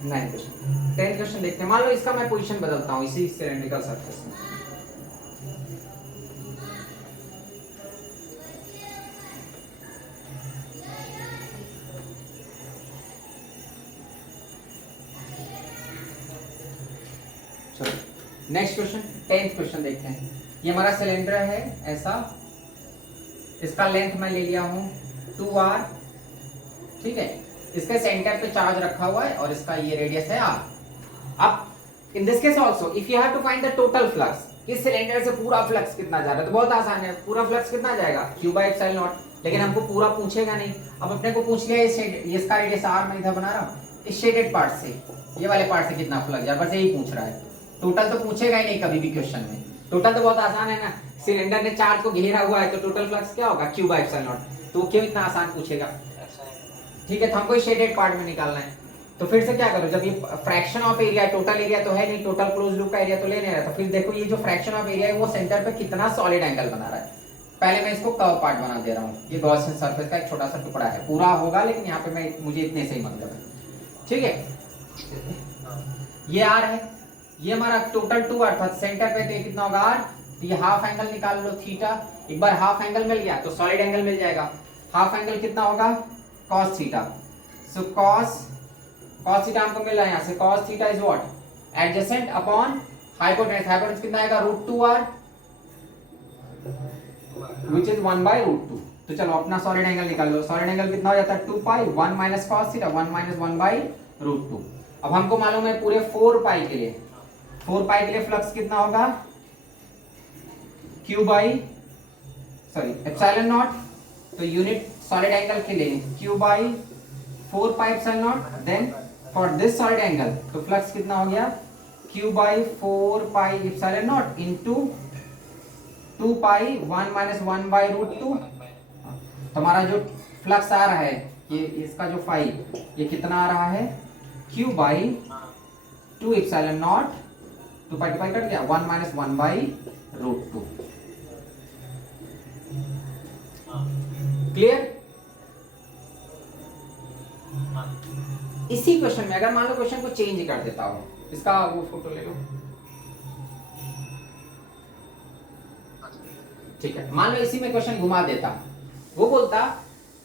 9 question. 10 question देखते हैं। मान लो इसका मैं पोजीशन बदलता हूँ इसी सिलेंड्रिकल सरफेस में। चलो नेक्स्ट क्वेश्चन, 10th क्वेश्चन देखते हैं। ये हमारा सिलेंडर है ऐसा, इसका लेंथ मैं ले लिया हूँ 2r, ठीक है। इसके सेंटर पे चार्ज रखा हुआ है और इसका ये रेडियस है r। अब in this case also if you have to find the total flux, इस सिलेंडर से पूरा फ्लक्स कितना जा रहा है, तो बहुत आसान है। पूरा फ्लक्स कितना जाएगा q बाय एप्सिलॉन नॉट। लेकिन हमको पूरा पूछेगा नहीं। अब अपने को पूछ लिया इसका रेडियस r मैं इधर बना रहा हूँ, इस शेडेड पार्ट से, ये वाले पार्ट से कितना फ्लक्स जा रहा है, बस यही पूछ रहा है। टोटल तो पूछेगा ही नहीं कभी भी क्वेश्चन में। टोटल तो बहुत आसान है ना, सिलेंडर ने चार्ज को घेरा हुआ है तो टोटल फ्लक्स क्या होगा q बाय एप्सिलॉन नॉट। तो क्यों इतना आसान पूछेगा, ठीक है। तो हमको शेडेड पार्ट में निकालना है। तो फिर से क्या करो, जब ये fraction of area, total area तो है नहीं, टोटल क्लोज लूप का एरिया तो ले नहीं रहा, तो फिर देखो ये जो फ्रैक्शन ऑफ एरिया है वो सेंटर पे कितना सॉलिड एंगल बना रहा है। पहले मैं इसको कर्व पार्ट बना दे रहा हूँ। ये गॉसियन सरफेस का एक छोटा सा टुकड़ा है, पूरा होगा लेकिन यहाँ पे मैं मुझे इतने से ही मतलब है, ठीक है। ये आर है, ये हमारा टोटल 2r था, सेंटर पे तो कितना होगा r। तो ये हाफ एंगल निकाल लो थीटा। एक बार हाफ एंगल मिल गया तो सॉलिड एंगल मिल जाएगा। हाफ एंगल कितना होगा cos थीटा। सो cos थीटा हमको मिल रहा है यहाँ से, cos theta is what adjacent upon hypotenuse. Hypotenuse कितना आएगा √2r व्हिच इज 1/√2। तो चलो अपना सॉलिड एंगल निकाल लो। सॉलिड एंगल कितना हो जाता है 2 pi 1 minus cos theta 1 minus 1/√2। अब हमको मालूम है पूरे 4 पाई के लिए, 4 पाई के लिए फ्लक्स कितना होगा q बाई एप्सिलॉन नॉट। तो यूनिट सॉलिड एंगल के लिए q by 4 pi epsilon naught. Then for this solid angle तो फ्लक्स कितना हो गया q by 4 pi epsilon naught into 2 pi 1 minus 1/√2। तो हमारा जो फ्लक्स आ रहा है ये इसका जो फाई ये कितना आ रहा है q by 2 epsilon not, 2 pi cut गया 1 माइनस 1/√2। क्लियर। इसी क्वेश्चन में अगर मान लो क्वेश्चन को चेंज कर देता हूं, इसका वो फोटो ले लो, ठीक है। मान लो इसी में क्वेश्चन घुमा देता, वो बोलता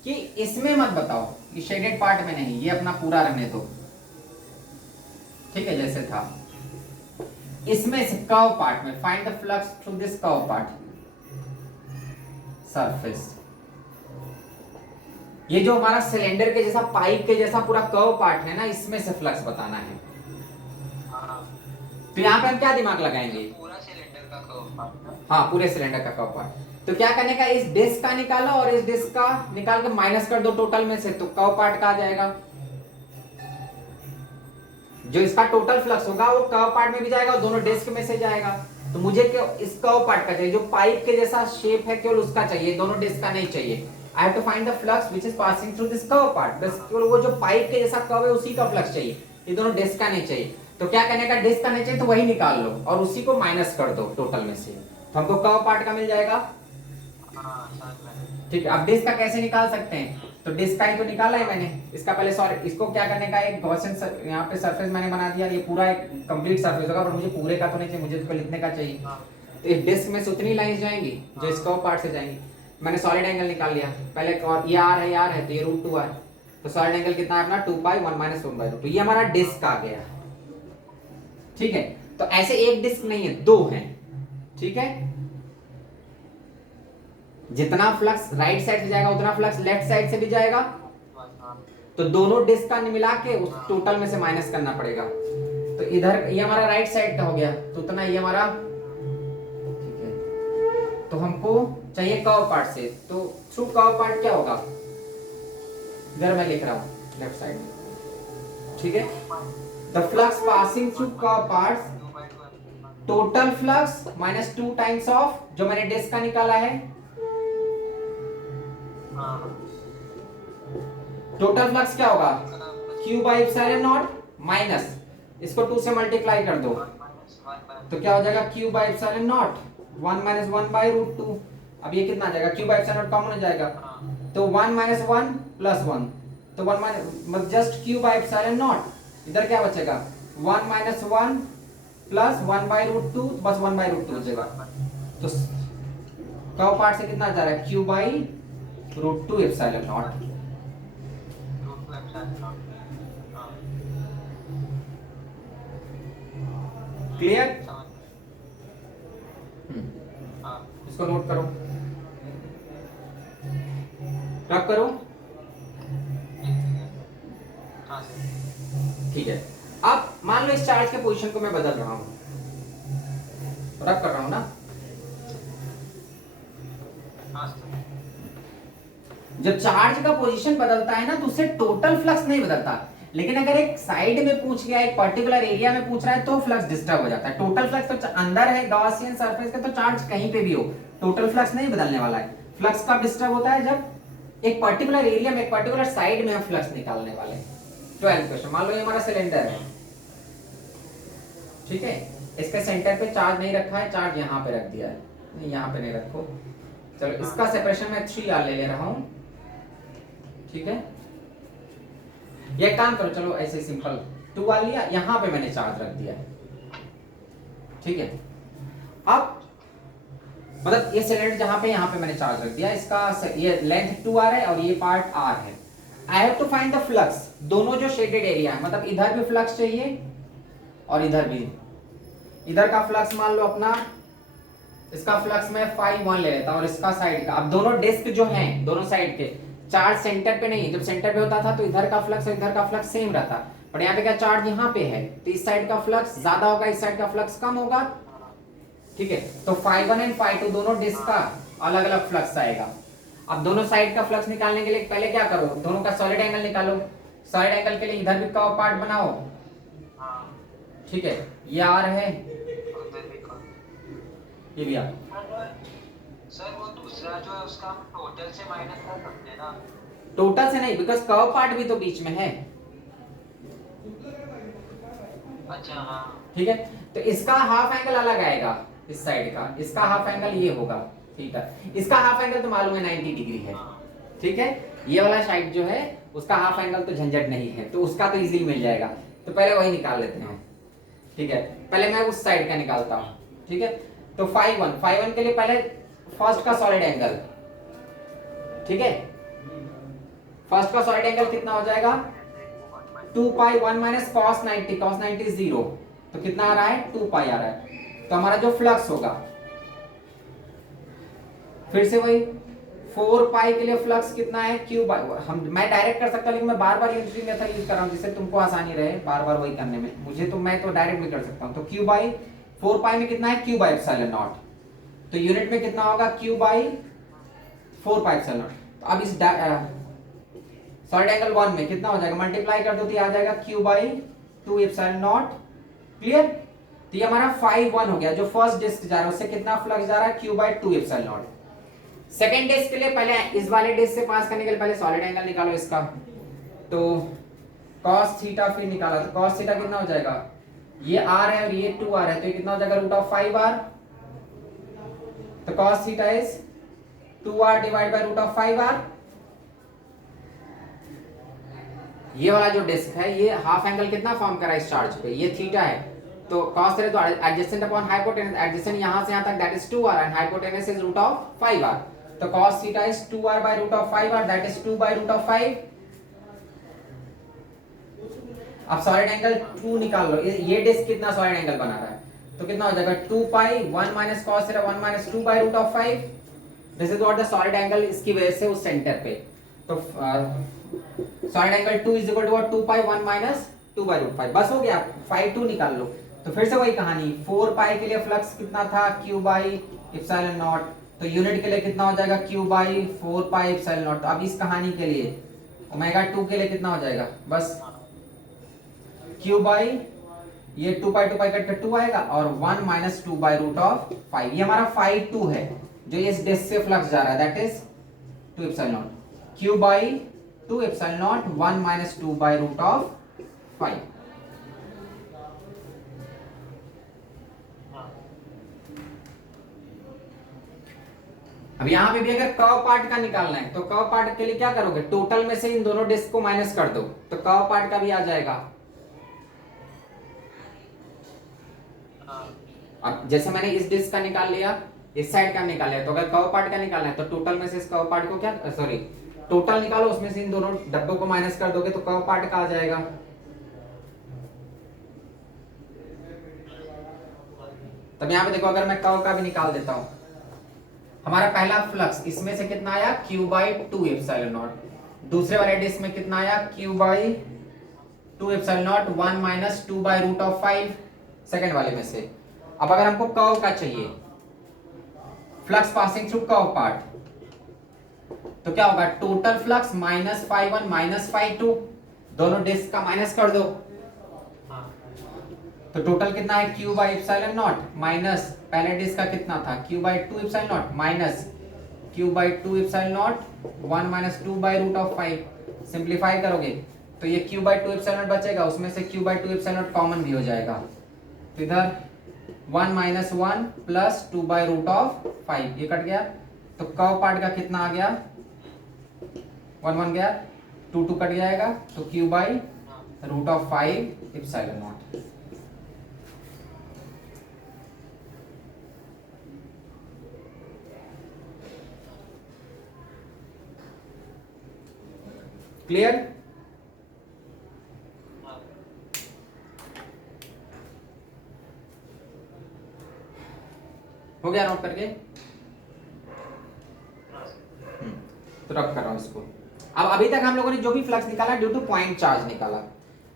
कि इसमें मत बताओ, ये शेडेड पार्ट में नहीं, ये अपना पूरा रहने दो, ठीक है जैसे था। इसमें से कर्व पार्ट में find the flux through this curve part surface. ये जो हमारा सिलेंडर के जैसा पाइप के जैसा पूरा कर्व पार्ट है ना, इसमें से फ्लक्स बताना है। तो यहाँ पे हम क्या दिमाग लगाएंगे, पूरा सिलेंडर का कर्व पार्ट। हाँ पूरे सिलेंडर का कर्व पार्ट। तो क्या करने का, इस डिस्क का निकालो और इस डिस्क का निकाल के माइनस कर दो टोटल में से, तो कर्व पार्ट का आ जाएगा। जो इसका टोटल फ्लक्स होगा वो कर्व पार्ट में भी जाएगा और दोनों डिस्क में से जाएगा। तो मुझे इस कर्व पार्ट का चाहिए, जो पाइप के जैसा शेप है केवल उसका चाहिए, दोनों डिस्क का नहीं चाहिए। I have to find the flux which is passing through this curve part. बस केवल वो जो पाइप के जैसा कर्व है उसी का फ्लक्स चाहिए, ये दोनों डिस्क का नहीं चाहिए। तो क्या करने का, डिस्क का नहीं चाहिए तो वही निकाल लो और उसी को माइनस कर दो टोटल में से, तो हमको कर्व पार्ट का मिल जाएगा। ठीक है। अब डिस्क का कैसे निकाल सकते हैं, तो डिस्क का ही तो निकाला है मैंने। इसका पहले सॉरी इसको क्या करने का, एक गॉसियन यहाँ पे सरफेस मैंने बना दिया, ये पूरा एक कंप्लीट सरफेस होगा, पर मुझे पूरे का तो नहीं चाहिए, मुझे इसको लिखने का चाहिए। तो इस डिस्क में से उतनी लाइंस जाएंगी जो इस कर्व पार्ट से जाएंगी। मैंने सॉलिड एंगल निकाल लिया पहले, ये आर है तो ये √2r। तो सॉलिड एंगल कितना है अपना 2 पाई 1 माइनस 1/√2। ये हमारा डिस्क आ गया, ठीक है। तो ऐसे एक डिस्क नहीं है, दो हैं, ठीक है। जितना फ्लक्स राइट साइड से जाएगा उतना फ्लक्स लेफ्ट साइड से भी जाएगा, तो दोनों डिस्क का मिला के उस टोटल में से माइनस करना पड़ेगा। तो इधर ये हमारा राइट साइड का हो गया, तो उतना ये हमारा, ठीक है। तो हमको चाहिए कर्व पार्ट से, तो थ्रू कर्व पार्ट क्या होगा, इधर मैं लिख रहा हूं लेफ्ट साइड में, ठीक है। The flux passing through curve part, total flux minus 2 times of जो मैंने डिस्क का निकाला है, टोटल फ्लक्स क्या होगा q by epsilon naught minus इसको 2 से मल्टीप्लाई कर दो, तो क्या हो जाएगा q by epsilon naught 1 minus 1/√2। अब ये कितना आ जाएगा, q by epsilon naught common हो जाएगा, तो 1 माइनस 1 प्लस 1, तो 1 minus just q by epsilon not इधर क्या बचेगा 1 माइनस 1 प्लस 1/√2, बस 1/√2 बचेगा। तो कर्व पार्ट से कितना जा रहा है q/√2 epsilon naught. Root two epsilon naught. हाँ क्लियर? समझ हाँ इसको नोट करो, रब करो। हाँ सर। ठीक है, अब मान लो इस चार्ज के पोजीशन को मैं बदल रहा हूं, रब कर रहा हूं ना। हाँ सर। जब चार्ज का पोजीशन बदलता है ना तो उससे टोटल फ्लक्स नहीं बदलता, लेकिन अगर एक साइड में पूछ गया, एक पर्टिकुलर एरिया में पूछ रहा है तो फ्लक्स डिस्टर्ब हो जाता है। टोटल फ्लक्स तो अंदर है गॉसियन सरफेस का, तो चार्ज कहीं पे भी हो टोटल फ्लक्स नहीं बदलने वाला है। फ्लक्स कब डिस्टर्ब होता है जब एक पर्टिकुलर एरिया में, एक पर्टिकुलर साइड में हम फ्लक्स निकालने वाले हैं। 12th क्वेश्चन, मान लो ये हमारा सिलेंडर है, ठीक है, इसके सेंटर पे चार्ज नहीं रखा है, चार्ज यहाँ पे रख दिया है, नहीं यहाँ पे नहीं रखो, चलो इसका सेपरेशन मैं 3r ले रहा हूं, ठीक है। ये काम करो, चलो ऐसे सिंपल 2r लिया, यहां पे मैंने चार्ज रख दिया है, ठीक है। अब मतलब ये सिलेंडर जहां पे, यहां पे मैंने चार्ज रख दिया, इसका ये लेंथ 2r है और ये पार्ट r है। I have to find the flux, दोनों जो शेडेड एरिया है, मतलब इधर भी फ्लक्स चाहिए और इधर भी। इधर का फ्लक्स मान लो अपना, इसका फ्लक्स मैं φ1 ले लेता हूं और इसका साइड का। अब दोनों डिस्क जो हैं दोनों साइड के, चार्ज सेंटर पे नहीं है, जब सेंटर पे होता था तो इधर का फ्लक्स और इधर का फ्लक्स सेम रहता, बट यहाँ पे क्या चार्ज यहाँ पे है तो इस साइड का फ्लक्स ज्यादा होगा, इस साइड का फ्लक्स कम होगा, ठीक है। तो φ1 एंड φ2 दोनों डिस्क का अलग अलग फ्लक्स आएगा। अब दोनों साइड का फ्लक्स निकालने के लिए पहले क्या करो, दोनों का सॉलिड एंगल निकालो। सॉलिड एंगल के लिए इधर भी कर्व पार्ट बनाओ, ठीक है, ये r है, ये भी r। सर वो दूसरा जो है उसका हम टोटल से माइनस कर सकते हैं ना? टोटल से नहीं, बिकॉज कर्व पार्ट भी तो बीच में है, अच्छा हाँ ठीक है। तो इसका हाफ एंगल अलग आएगा, इस साइड का, इसका हाफ एंगल ये होगा, ठीक है। इसका हाफ एंगल तो मालूम है 90 डिग्री है, ठीक है। ये वाला साइड जो है उसका हाफ एंगल तो झंझट नहीं है, तो उसका तो इजीली मिल जाएगा। तो पहले वही निकाल लेते हैं, ठीक है। पहले मैं उस साइड का निकालता हूं, ठीक है। तो φ1 के लिए पहले फर्स्ट का सॉलिड एंगल, ठीक है। फर्स्ट का सॉलिड एंगल कितना हो जाएगा 2π1 माइनस cos 90, cos 90 is 0, तो कितना आ रहा है 2π आ रहा है। तो हमारा जो फ्लक्स होगा, फिर से वही 4π के लिए फ्लक्स कितना है q बाय, हम मैं डायरेक्ट कर सकता हूं, लेकिन मैं बार बार यूनिटरी मेथड यूज कर रहा हूं जिससे तुमको आसानी रहे बार बार वही करने में। मुझे तो, मैं तो डायरेक्ट भी कर सकता हूं। तो q बाई 4π में कितना है q बाई एप्सिलॉन नॉट, तो यूनिट में कितना होगा q बाई 4π एप्सिलॉन नॉट। तो अब इस सॉलिड एंगल 1 में कितना हो जाएगा, मल्टीप्लाई कर दो तो ये आ जाएगा q by 2 epsilon naught. Clear? तो ये हमारा φ1 हो गया, जो फर्स्ट डिस्क जा रहा है उससे कितना फ्लक्स जा रहा है q by 2 epsilon naught. Second disc के लिए पहले इस वाले डिस्क से पास करने के लिए पहले सॉलिड एंगल निकालो इसका, तो cos थीटा फिर निकाला, तो cos थीटा कितना हो जाएगा, ये r है और ये 2r है, तो ये कितना हो जाएगा √5r। तो cos theta is 2r divide by √5r। ये वाला जो डिस्क है ये हाफ एंगल कितना फॉर्म कर रहा है इस चार्ज पे, ये थीटा है, तो cos थीटा तो एडजेसेंट अपॉन हाइपोटेनस, एडजेसेंट यहां से यहां तक that is 2r and hypotenuse is √5r। तो cos theta is 2r by √5r, that is 2 by √5। अब सॉलिड एंगल 2 निकाल लो, ये डिस्क कितना सॉलिड एंगल बना रहा है, तो कितना हो जाएगा 2π 1 minus cos theta 1 minus 2 by √5। This is what the solid angle इसकी वजह से उस सेंटर पे। तो solid angle 2 is equal to 2π 1 minus 2 by √5। बस हो गया, φ2 निकाल लो। तो फिर से वही कहानी, 4π के लिए फ्लक्स कितना था q बाई एप्सिलॉन नॉट, तो यूनिट के लिए कितना हो जाएगा q बाई 4π एप्सिलॉन नॉट। तो अब इस कहानी के लिए ओमेगा 2 के लिए कितना हो जाएगा, बस q बाई ये 2π कट 2 आएगा और 1 माइनस 2 बाय √5। ये हमारा φ2 है जो इस डिस्क से फ्लक्स जा रहा है, that is 2 epsilon naught, q by 2 epsilon naught 1 minus 2 by √5। अब यहां पे भी अगर कर्व पार्ट का निकालना है तो कर्व पार्ट के लिए क्या करोगे, टोटल में से इन दोनों डिस्क को माइनस कर दो, तो कर्व पार्ट का भी आ जाएगा हाँ अब जैसे मैंने इस डिस्क का निकाल लिया, इस साइड का निकाल लिया, तो अगर कर्व पार्ट का निकालना है तो टोटल में से इस कर्व पार्ट को क्या, सॉरी, टोटल निकालो, उसमें से इन दोनों डब्बों को माइनस कर दोगे तो कर्व पार्ट का आ जाएगा। तब यहाँ पे देखो, अगर मैं कर्व का भी निकाल देता हूं, हमारा पहला फ्लक्स इसमें से कितना आया, q बाई 2 एप्सिलॉन नॉट। दूसरे वाले डिस्क में कितना आया, q by 2 epsilon naught 1 minus 2 by root of 5 second वाले में से। अब अगर हमको कर्व का चाहिए, flux passing through curve part, तो क्या होगा, total flux minus phi 1 minus phi 2, दोनों डिस्क का माइनस कर दो, हाँ तो टोटल कितना है, q by epsilon naught minus पहले डिस्क का कितना था, q by 2 epsilon naught minus q by 2 epsilon naught 1 minus 2 by root of 5। Simplify करोगे तो ये q बाई 2 एप्सिलॉन नॉट बचेगा, उसमें से q by 2 epsilon naught common भी हो जाएगा, तो इधर 1 minus 1 plus 2 by root of 5 ये कट गया, तो कर्व पार्ट का कितना आ गया, 1 1 गया, 2 2 कट जाएगा, तो q by root of 5 epsilon naught. Clear? हाँ हो गया नोट करके? हाँ तो रब कर रहा हूं इसको। अब अभी तक हम लोगों ने जो भी फ्लक्स निकाला ड्यू टू पॉइंट चार्ज निकाला।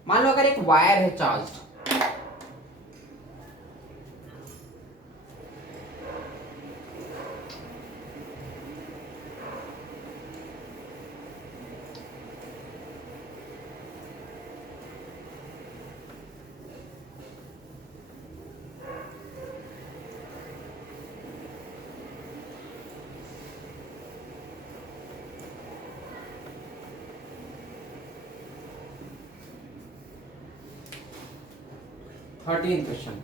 मान लो अगर एक वायर है चार्ज, थर्टीन क्वेश्चन,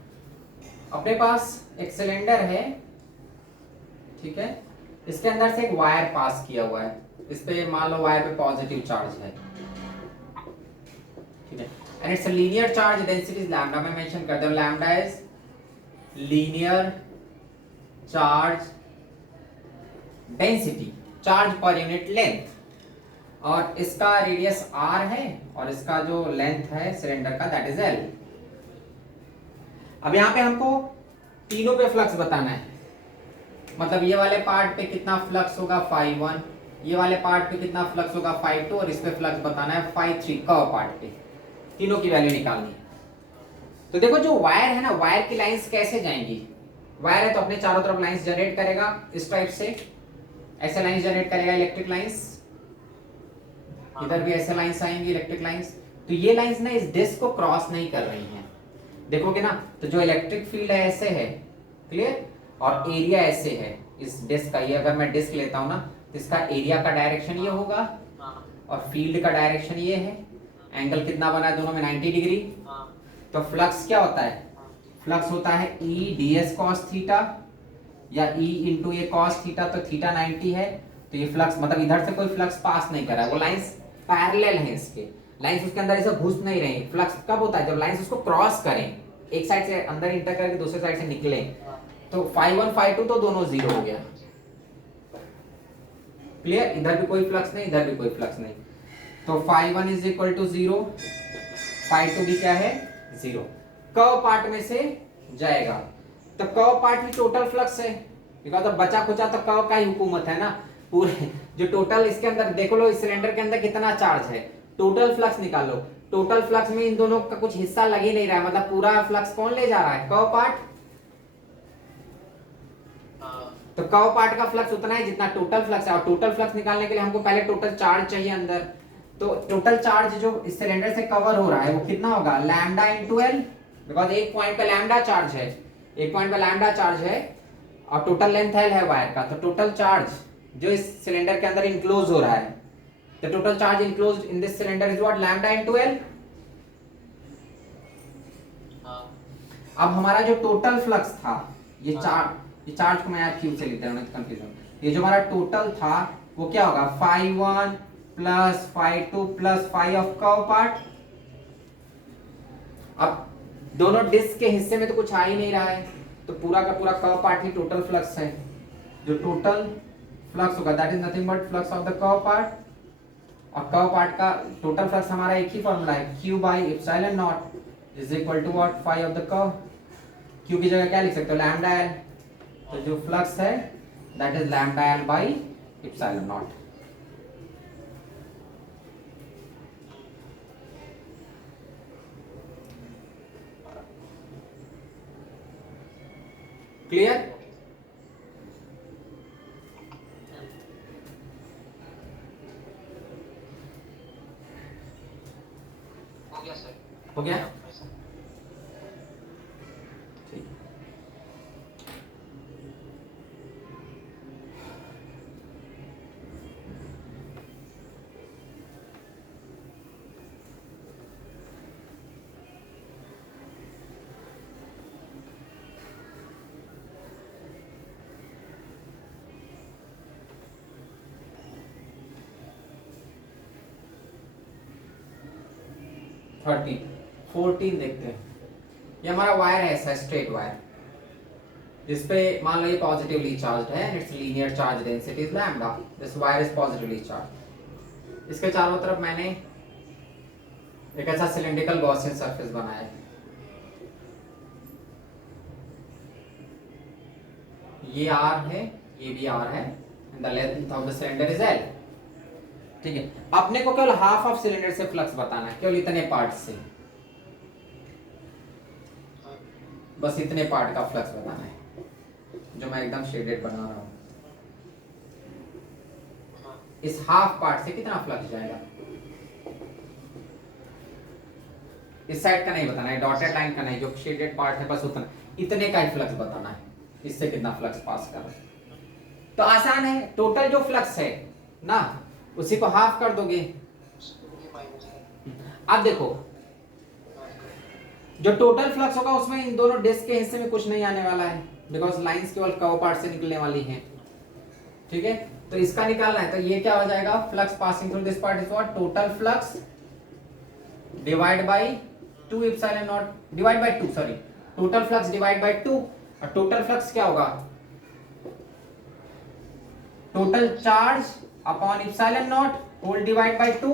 अपने पास एक सिलेंडर है, ठीक है, इसके अंदर से एक वायर पास किया हुआ है, इस पे मान लो वायर पे पॉजिटिव चार्ज है, ठीक है, and it's a linear charge, density is lambda, मैं मेंशन कर दूं lambda is linear charge density, charge per unit length, और इसका रेडियस r है और इसका जो लेंथ है सिलेंडर का दैट इज l। अब यहां पे हमको तीनों पे फ्लक्स बताना है, मतलब ये वाले पार्ट पे कितना फ्लक्स होगा phi 1, ये वाले पार्ट पे कितना फ्लक्स होगा phi 2, और इस पे फ्लक्स बताना है phi 3 कर्व पार्ट पे, तीनों की वैल्यू निकालनी है। तो देखो जो वायर है ना, वायर की लाइंस कैसे जाएंगी, वायर है तो अपने चारों तरफ लाइंस जनरेट करेगा इस टाइप से, ऐसे लाइंस जनरेट करेगा इलेक्ट्रिक लाइंस, इधर भी ऐसे लाइंस आएंगी इलेक्ट्रिक लाइंस, तो ये लाइंस ना इस डिस्क को क्रॉस नहीं कर रही हैं, देखोगे ना, तो जो इलेक्ट्रिक फील्ड है ऐसे है, क्लियर, और एरिया ऐसे है इस डिस्क का, ये अगर मैं डिस्क लेता हूं ना तो इसका एरिया का डायरेक्शन ये होगा और फील्ड का डायरेक्शन ये है, एंगल कितना बना है दोनों में 90 डिग्री, तो फ्लक्स क्या होता है, फ्लक्स होता है E ds cos थीटा या E इंटू ए cos थीटा, तो थीटा 90 है, तो ये फ्लक्स मतलब इधर से कोई फ्लक्स पास नहीं कर रहा है, वो लाइंस पैरेलल हैं इसके, लाइंस उसके अंदर ऐसे घुस नहीं रही, फ्लक्स कब होता है, जब लाइंस उसको क्रॉस करें, एक साइड से अंदर इंटर करके दूसरे साइड से निकले, तो phi 1 phi 2 तो दोनों जीरो हो गया, क्लियर, इधर भी कोई फ्लक्स नहीं, इधर भी कोई फ्लक्स नहीं, तो phi 1 is equal to 0, phi 2 भी क्या है 0, कर्व पार्ट में से जाएगा, तो कर्व पार्ट ही टोटल फ्लक्स है, बिकॉज अब बचा खुचा तो कर्व का ही हुकूमत है ना, पूरे जो टोटल इसके अंदर देखो लो, इस सिलेंडर के अंदर कितना चार्ज है, टोटल फ्लक्स निकालो, टोटल फ्लक्स में इन दोनों का कुछ हिस्सा लग ही नहीं रहा है, मतलब पूरा फ्लक्स कौन ले जा रहा है, कर्व पार्ट, तो कर्व पार्ट का फ्लक्स उतना है जितना टोटल फ्लक्स है, और टोटल फ्लक्स निकालने के लिए हमको पहले टोटल चार्ज चाहिए अंदर, तो टोटल चार्ज जो इस सिलेंडर से कवर हो रहा है वो कितना होगा, लैम्डा इंटू एल, बिकॉज एक पॉइंट पे लैम्डा चार्ज है, एक पॉइंट पे लैम्डा चार्ज है और टोटल लेंथ एल है वायर का, तो टोटल चार्ज जो इस सिलेंडर के अंदर इंक्लोज हो रहा है, the total charge enclosed in this cylinder is what, lambda into L. अब हमारा जो टोटल फ्लक्स था, ये चार्ज को मैं यार क्यू से लिखता हूं, कंफ्यूजन, ये जो हमारा टोटल था वो क्या होगा, phi 1 plus phi 2 plus phi of curve part. अब दोनों डिस्क के हिस्से में तो कुछ आ ही नहीं रहा है, तो पूरा का पूरा कर्व पार्ट ही टोटल फ्लक्स है। जो टोटल फ्लक्स होगा that is nothing but flux of the curve part, और कर्व पार्ट का टोटल फ्लक्स हमारा एक ही फॉर्मूला है, q by epsilon naught is equal to what, phi of the curve. q की जगह क्या लिख सकते हो, लैम्डा एल। तो जो फ्लक्स है that is lambda L by epsilon naught. Clear? हो गया सर। हो गया? ठीक। थर्टीन 14 देखते हैं। ये हमारा वायर है ऐसा स्ट्रेट वायर, जिसपे मान लो ये पॉजिटिवली चार्ज्ड है and it's linear charge density is lambda. This wire is positively charge. इसके चारों तरफ मैंने एक ऐसा सिलिंड्रिकल गॉसियन सरफेस बनाया है। ये आर है, ये भी आर है, and the length of the cylinder is L. ठीक है, अपने को केवल हाफ ऑफ सिलेंडर से फ्लक्स बताना है, केवल इतने पार्ट से, बस इतने पार्ट का फ्लक्स बताना है, जो मैं एकदम शेडेड बना रहा हूं। इस हाफ पार्ट से कितना फ्लक्स जाएगा, इस साइड का नहीं बताना है, डॉटेड लाइन का नहीं, जो शेडेड पार्ट है बस उतना, इतने का ही फ्लक्स बताना है, इससे कितना फ्लक्स पास कर रहा है। तो आसान है, टोटल जो फ्लक्स है ना उसी को हाफ कर दोगे। अब देखो जो टोटल फ्लक्स होगा उसमें इन दोनों डिस्क के हिस्से में कुछ नहीं आने वाला है, बिकॉज लाइंस केवल कर्व पार्ट से निकलने वाली हैं। ठीक है, तो इसका निकालना है, तो ये क्या हो जाएगा, flux passing through this part is what, total flux divide by 2 epsilon naught, divide by 2 sorry, total flux divide by 2, और टोटल फ्लक्स क्या होगा, total charge upon epsilon naught whole divide by 2।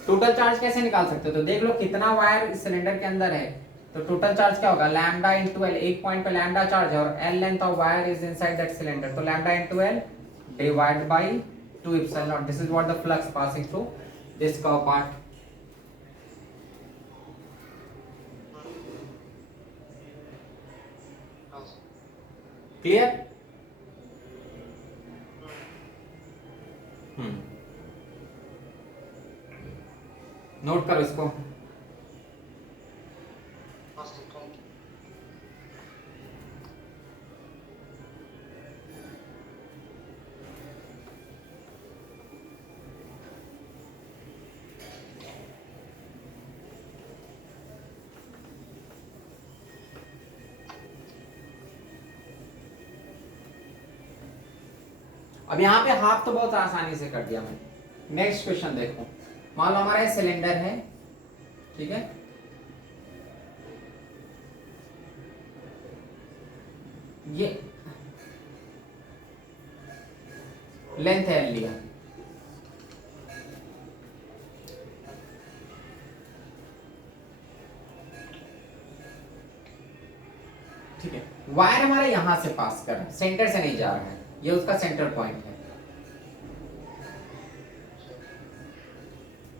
Total charge कैसे निकाल सकते हो, तो देख लो कितना वायर इस सिलेंडर के अंदर है, तो टोटल चार्ज क्या होगा, लैम्डा इनटू एल, एक पॉइंट पे लैम्डा चार्ज है और L length of wire is inside that cylinder, तो lambda into L divide by 2 epsilon naught. This is what the flux passing through this curve part. Clear? Note करो इसको। अब यहाँ पे हाफ तो बहुत आसानी से कर दिया मैंने। नेक्स्ट क्वेश्चन देखो, मान लो हमारा ये सिलेंडर है, ठीक है, ये लेंथ है एल लिया, ठीक है, वायर हमारा यहां से पास कर रहा है, सेंटर से नहीं जा रहा है, ये उसका सेंटर पॉइंट है,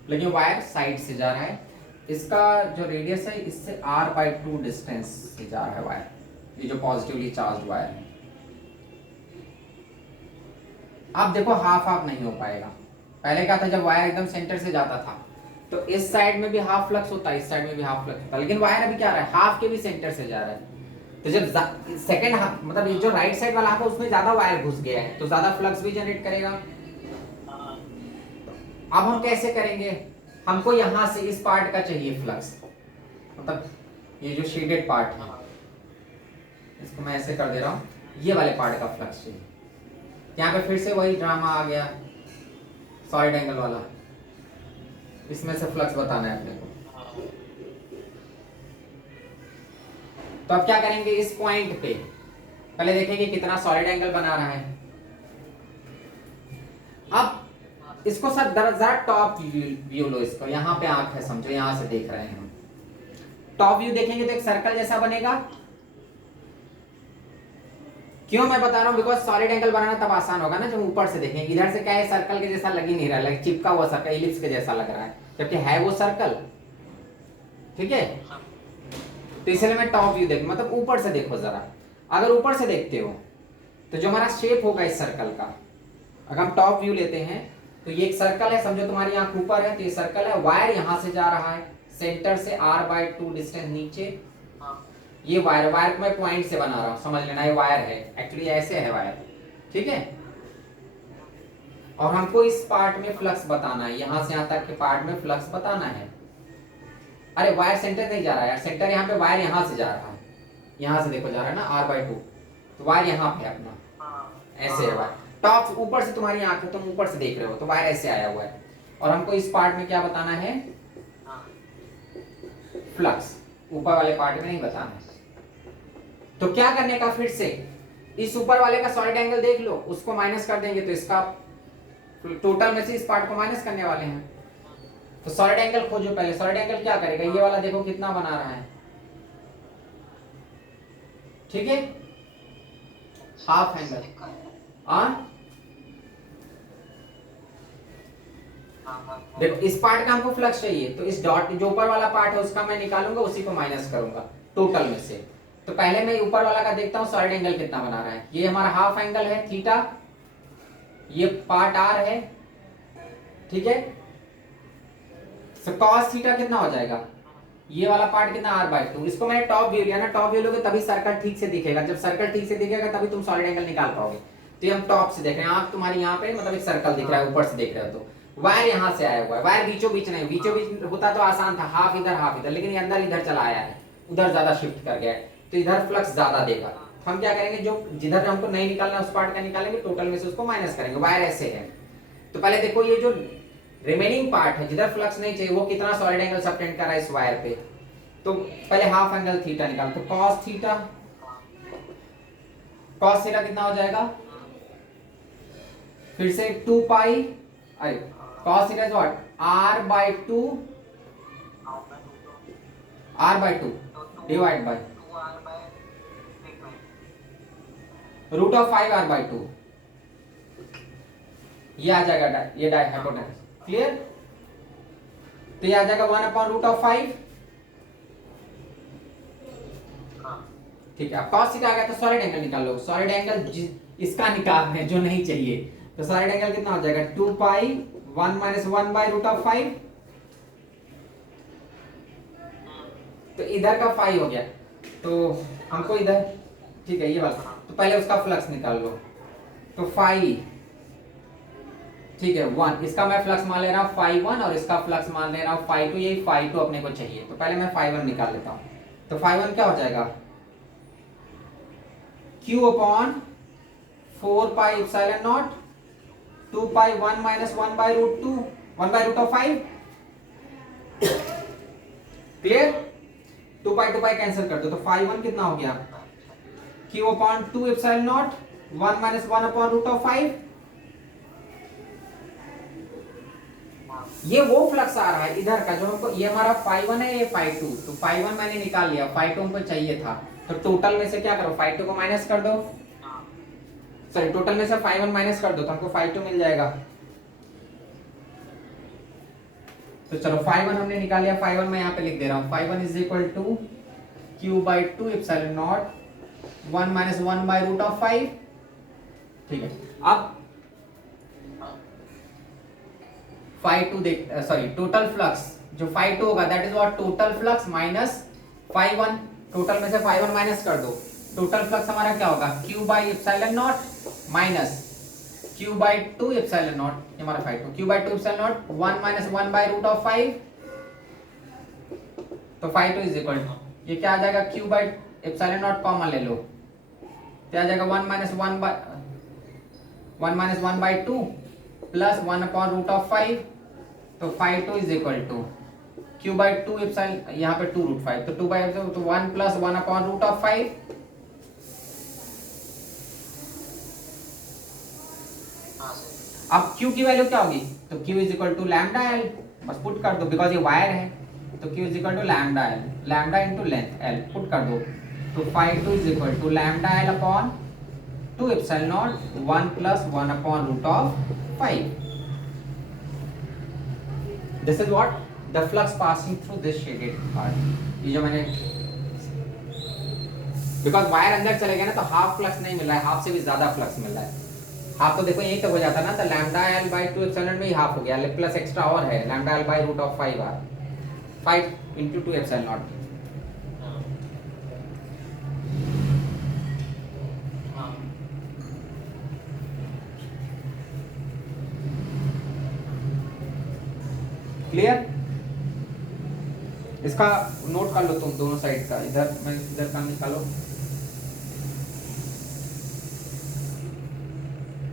लेकिन वायर साइड से जा रहा है, इसका जो रेडियस है इससे r/2 डिस्टेंस से जा रहा है वायर, ये जो पॉजिटिवली चार्ज वायर है। अब देखो हाफ हाफ नहीं हो पाएगा, पहले क्या था जब वायर एकदम सेंटर से जाता था तो इस साइड में भी हाफ फ्लक्स होता है, इस साइड में भी हाफ फ्लक्स होता है, लेकिन वायर अभी क्या रहा है, हाफ के भी सेंटर से जा रहा है, तो जब सेकंड हाफ मतलब ये जो राइट साइड वाला हाफ है उसमें ज्यादा वायर घुस गया है तो ज्यादा फ्लक्स भी जनरेट करेगा। अब हम कैसे करेंगे, हमको यहां से इस पार्ट का चाहिए फ्लक्स, मतलब ये जो शेडेड पार्ट है इसको मैं ऐसे कर दे रहा हूं, ये वाले पार्ट का फ्लक्स चाहिए। यहाँ पे फिर से वही ड्रामा आ गया, सॉलिड एंगल वाला, इसमें से फ्लक्स बताना है अपने को। तो अब क्या करेंगे, इस पॉइंट पे पहले देखेंगे कितना सॉलिड एंगल बना रहा है। अब इसको सर जरा टॉप व्यू लो, इसको यहाँ पे आंख है समझो, यहां से देख रहे हैं हम। टॉप व्यू देखेंगे तो एक सर्कल जैसा बनेगा। क्यों मैं बता रहा हूं, बिकॉज सॉलिड एंगल बनाना तब आसान होगा ना जब ऊपर से देखेंगे। इधर से क्या है, सर्कल के जैसा लग ही नहीं रहा, लाइक चिपका हुआ सर्कल, इलिप्स के जैसा लग रहा है, जबकि है वो सर्कल। ठीक है, तो इसलिए मैं टॉप व्यू देख, मतलब ऊपर से देखो जरा। अगर ऊपर से देखते हो तो जो हमारा शेप होगा इस सर्कल का, अगर हम टॉप व्यू लेते हैं तो ये एक सर्कल है, समझो तुम्हारी आंख ऊपर है तो ये सर्कल है, वायर यहां से जा रहा है सेंटर से r/2 डिस्टेंस नीचे। ये वायर को मैं पॉइंट से बना रहा हूं, समझ लेना ये वायर है, एक्चुअली ऐसे है वायर। ठीक है, और हमको इस पार्ट में फ्लक्स बताना है, यहां से यहां तक के पार्ट में फ्लक्स बताना है। अरे वायर सेंटर नहीं जा रहा है, सेंटर यहाँ पे, वायर यहां से जा रहा है, यहां से देखो जा रहा है ना r/2, तो वायर यहाँ पे अपना ऐसे है वायर। टॉप ऊपर से तुम्हारी आंख है, तुम ऊपर से देख रहे हो तो वायर ऐसे आया हुआ है, और हमको इस पार्ट में क्या बताना है, फ्लक्स, ऊपर वाले पार्ट में नहीं बताना है। तो क्या करने का, फिर से इस ऊपर वाले का सॉलिड एंगल देख लो, उसको माइनस कर देंगे तो इसका टोटल में से इस पार्ट को माइनस करने वाले हैं। तो सॉलिड एंगल खोजो पहले। सॉलिड एंगल क्या करेगा, ये वाला देखो कितना बना रहा है, ठीक है, हाफ एंगल। देखो इस पार्ट का हमको फ्लक्स चाहिए, तो इस डॉट जो ऊपर वाला पार्ट है उसका मैं निकालूंगा, उसी को माइनस करूंगा टोटल में से। तो पहले मैं ऊपर वाला का देखता हूँ सॉलिड एंगल कितना बना रहा है। ये हमारा हाफ एंगल है थीटा, ये पार्ट आर है, ठीक है। तो कॉस थीटा कितना हो जाएगा, ये वाला पार्ट कितना r/2। इसको मैंने टॉप व्यू लिया ना, टॉप व्यू लोगे तभी सर्कल ठीक से दिखेगा, जब सर्कल ठीक से दिखेगा तभी तुम सॉलिड एंगल निकाल पाओगे। तो ये हम टॉप से देख रहे हैं, आंख तुम्हारी यहाँ पे, मतलब एक सर्कल दिख रहा है, ऊपर से देख रहे हो तो वायर यहाँ से आया हुआ है, वायर बीचों बीच नहीं, बीचों बीच होता तो आसान था, हाफ इधर, लेकिन ये अंदर इधर चला आया है, उधर ज्यादा शिफ्ट कर गया है, तो इधर फ्लक्स ज्यादा देगा। तो हम क्या करेंगे, जो जिधर हमको नहीं निकालना उस पार्ट का निकालेंगे, टोटल में से उसको माइनस करेंगे। वायर ऐसे है, तो पहले देखो ये जो रिमेनिंग पार्ट है जिधर फ्लक्स नहीं चाहिए, वो कितना सॉलिड एंगल सबटेंड कर रहा है इस वायर पे। तो पहले हाफ एंगल थीटा निकाल, तो cos थीटा, cos थीटा कितना हो जाएगा, फिर से 2 पाई, अरे cos theta is what, r/2 divide by root of 5 r/2, ये आ जाएगा, ये हाइपोटेनस, क्लियर। तो ये आ जाएगा 1/√5, ठीक है। अब cos थीटा आ गया तो सॉलिड एंगल निकाल लो। सॉलिड एंगल इसका निकालना है जो नहीं चाहिए, तो सॉलिड एंगल कितना हो जाएगा, 2 पाई 1 - 1/√5, तो इधर का 5 हो गया, तो हमको इधर, ठीक है ये वाला, तो पहले उसका फ्लक्स निकाल लो। तो 5, ठीक है 1, इसका मैं फ्लक्स मान ले रहा हूँ 5/1 और इसका फ्लक्स मान ले रहा हूँ 5/2, यही 5/2 अपने को चाहिए, तो पहले मैं 5/1 निकाल लेता हूँ। तो 5/1 क्या हो जाएगा, Q/4 pi epsilon not 2 pi 1 - 1/√2 1/√5, clear. 2 pi cancel कर दो, तो 5/1 कितना हो गया, Q/2 एप्सिलॉन नॉट 1 - 1/√5। ये वो फ्लक्स आ रहा है इधर का जो हमको, ये हमारा 5/1 है, ये 5/2, तो 5/1 मैंने निकाल लिया, 5/2 हमको चाहिए था, तो टोटल में से क्या करो, 5/2 को माइनस कर दो, सॉरी टोटल में से 5/1 माइनस कर दो तो हमको 5/2 मिल जाएगा। तो चलो 5/1 हमने निकाल लिया, 5/1 मैं यहाँ पे लिख दे रहा हूँ, 5/1 is equal to Q/2 epsilon naught 1 - 1/√5, ठीक है। अब 5/2 देख, सॉरी टोटल फ्लक्स जो 5/2 होगा that is what, total flux minus 5/1, total में से 5/1 माइनस कर दो, टोटल फ्लक्स हमारा क्या होगा, Q/एप्सिलॉन naught minus Q/2 epsilon naught, ये हमारा 5/2, Q/2 एप्सिलॉन नॉट 1 - 1/√5, तो 5/2 इज इक्वल टू, ये क्या आ जाएगा, Q/एप्सिलॉन नॉट कॉमन ले लो, क्या आ जाएगा 1 - 1/2 प्लस 1/√5, तो 5/2 is equal to q by 2 epsilon, यहाँ पे 2 रूट 5, तो 2 बाई तो 1 प्लस 1 अपॉन रूट ऑफ 5। हाँ सर। अब q की वैल्यू क्या होगी, तो q is equal to lambda L, बस पुट कर दो बिकॉज ये वायर है, तो q is equal to lambda L, lambda into length L, put कर दो, तो phi 2 is equal to lambda L upon 2 epsilon naught 1 plus 1 upon root of 5। This is what the flux passing through this shaded part. ये जो मैंने, because wire अंदर चले गए ना तो हाफ फ्लक्स नहीं मिल रहा है, हाफ से भी ज्यादा फ्लक्स मिल रहा है। हाफ तो देखो यही तो हो जाता ना, तो लैम्डा एल बाई 2 एप्सिलॉन में ही हाफ हो गया, प्लस एक्स्ट्रा और है lambda L by root of 5 R, 5 into 2 epsilon naught. हाँ। हाँ। क्लियर? इसका नोट कर लो तुम दोनों साइड का, इधर मैं इधर का निकालो,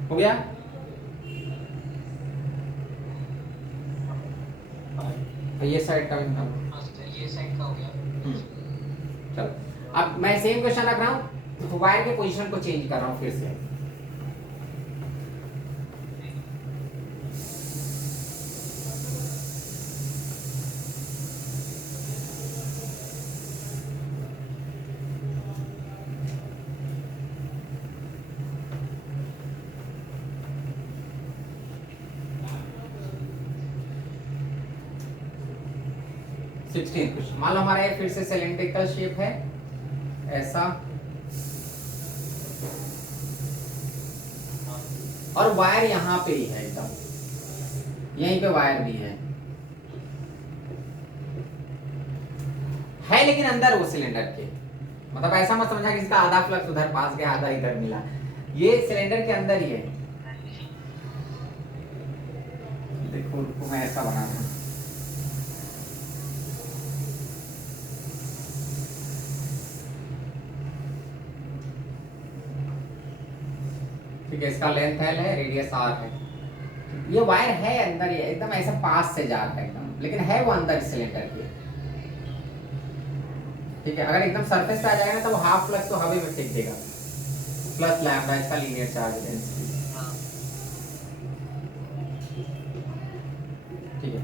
हो गया? ये साइड का भी निकालो। हाँ सर, ये साइड का हो गया। चलो अब मैं सेम क्वेश्चन रख रहा हूँ, तो वायर के पोजीशन को चेंज कर रहा हूँ फिर से। क्वेश्चन, मान लो हमारा ये फिर से सिलेंड्रिकल शेप है ऐसा, और वायर यहाँ पे ही है एकदम, यहीं पे वायर भी है लेकिन अंदर वो सिलेंडर के, मतलब ऐसा मत समझा कि इसका आधा फ्लक्स उधर पास गया आधा इधर मिला, ये सिलेंडर के अंदर ही है। देखो उनको मैं ऐसा बना दूं, ठीक है, इसका लेंथ एल है, रेडियस आर है, ये वायर है अंदर ही एकदम ऐसा पास से जा रहा है एकदम, लेकिन है वो अंदर सिलेंडर के, ठीक है। अगर एकदम सरफेस पे आ जाएगा ना तो वो हाफ फ्लक्स तो हवा में फेंक देगा, प्लस लैम्डा इसका लीनियर चार्ज डेंसिटी, ठीक है।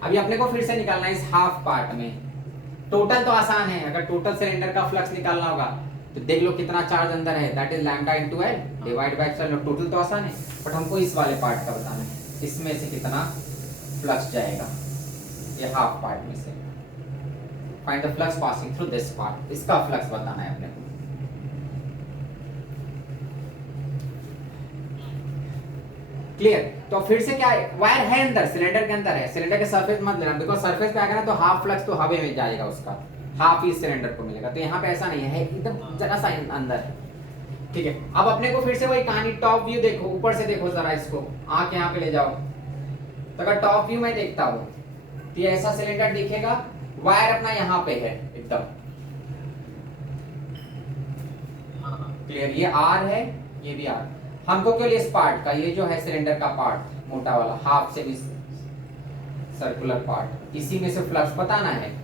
अभी अपने को फिर से निकालना है इस हाफ पार्ट में, टोटल तो आसान है, अगर टोटल सिलेंडर का फ्लक्स निकालना होगा तो देख लो कितना चार्ज अंदर है, that is lambda into L divide by epsilon, total तो आसान है, बट हमको इस वाले पार्ट का बताना है, इसमें से कितना फ्लक्स जाएगा, ये हाफ पार्ट में से, find the flux passing through this part, इसका फ्लक्स बताना है अपने को। क्लियर? तो फिर से क्या है, वायर है अंदर, सिलेंडर के अंदर है, सिलेंडर के सरफेस मत लेना, बिकॉज सरफेस पे आएगा ना तो हाफ फ्लक्स तो हवा में जाएगा, उसका हाफ ही सिलेंडर को मिलेगा, तो यहाँ पे ऐसा नहीं है, एकदम जरा सा अंदर है, ठीक है। अब अपने को फिर से वही कहानी, टॉप व्यू देखो, ऊपर से देखो जरा इसको, आंख यहाँ पे ले जाओ, तो अगर टॉप व्यू में देखता हूँ तो ये ऐसा सिलेंडर दिखेगा, वायर अपना यहाँ पे है एकदम क्लियर, ये आर है, ये भी आर, हमको केवल इस पार्ट का, ये जो है सिलेंडर का पार्ट मोटा वाला, हाफ से भी सर्कुलर पार्ट, इसी में से फ्लक्स बताना है।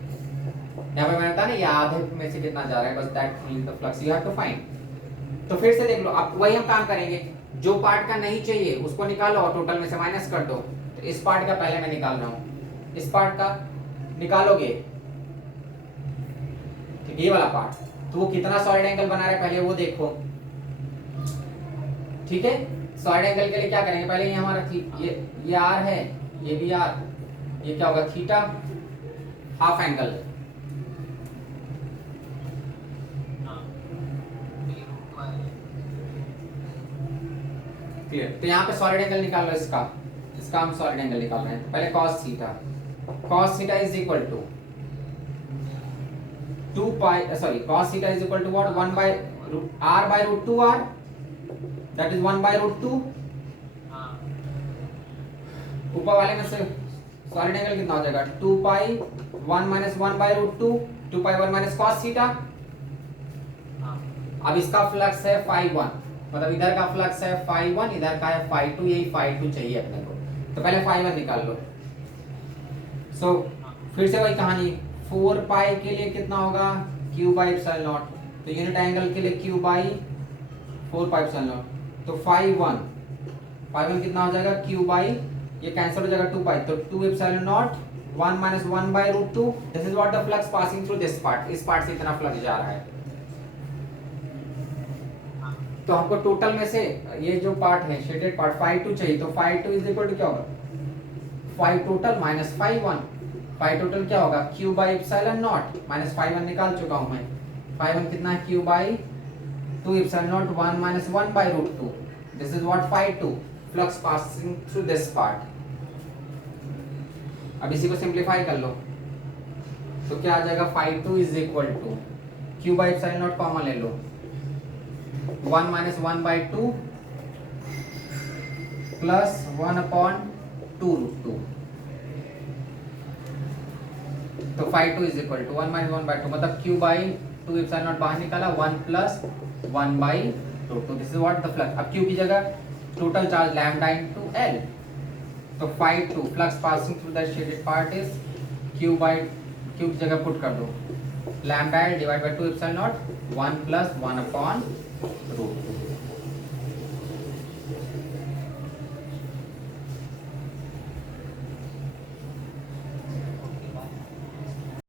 यहाँ पे मैंने बताया ना ये आधे में से कितना जा रहा है, बस that is the flux you have to find. तो फिर से देख लो, अब वही हम काम करेंगे, जो पार्ट का नहीं चाहिए उसको निकालो और टोटल में से माइनस कर दो, तो इस पार्ट का पहले मैं निकाल रहा हूँ, इस पार्ट का निकालोगे, ठीक है, ये वाला पार्ट, तो वो कितना सॉलिड एंगल बना रहा है पहले वो देखो, ठीक है। सॉलिड एंगल के लिए क्या करेंगे, पहले ये हमारा ये आर है, ये भी आर, ये क्या होगा थीटा, हाफ एंगल, क्लियर। तो यहाँ पे सॉलिड एंगल निकाल लो, इसका हम सॉलिड एंगल निकाल रहे हैं, पहले cos theta is equal to 2 pi, sorry cos theta is equal to what, 1 by r by root 2 r, that is 1 by root 2, ऊपर वाले में से सॉलिड एंगल कितना हो जाएगा, 2 pi 1 minus 1 by root 2, 2 pi 1 minus cos theta. अब इसका flux है phi 1, मतलब इधर का फ्लक्स है phi 1, इधर का है phi 2, यही phi 2 चाहिए अपने को, तो पहले phi 1 निकाल लो। सो फिर से वही कहानी, 4 पाई के लिए कितना होगा क्यू बाई एप्सिलॉन नॉट, तो यूनिट एंगल के लिए Q by 4 pi epsilon naught, तो 5 1 कितना हो जाएगा क्यू बाई, ये कैंसिल हो जाएगा 2 पाई, तो 2 epsilon naught 1 minus 1 by root 2। This is what the flux passing through this part, इस पार्ट से इतना फ्लक्स जा रहा है। तो हमको टोटल में से ये जो पार्ट है शेडेड पार्ट 5 2 चाहिए, तो 5 2 इज इक्वल टू क्या होगा 5 टोटल माइनस 5 1, 5 टोटल क्या होगा Q by epsilon naught minus 5 1 निकाल चुका हूं मैं, 5 1 कितना है Q by 2 epsilon naught 1 minus 1 by root 2। This is what 5 2 flux passing through this part. अब इसी को सिंप्लीफाई कर लो, तो क्या आ जाएगा 5 2 is equal to q by epsilon naught common ले लो, 1 minus 1 by 2 plus 1 upon 2 root 2। तो 5 2 is equal to 1 minus 1 by 2, मतलब क्यू बाई 2 एप्सिलॉन नॉट बाहर निकाला, 1 plus 1 by root 2। This is what the flux. अब क्यू की जगह total charge lambda into L, तो 5 2 flux passing through the shaded part is q by, q की जगह put कर दो lambda L divide by 2 epsilon naught 1 plus 1 upon root 2।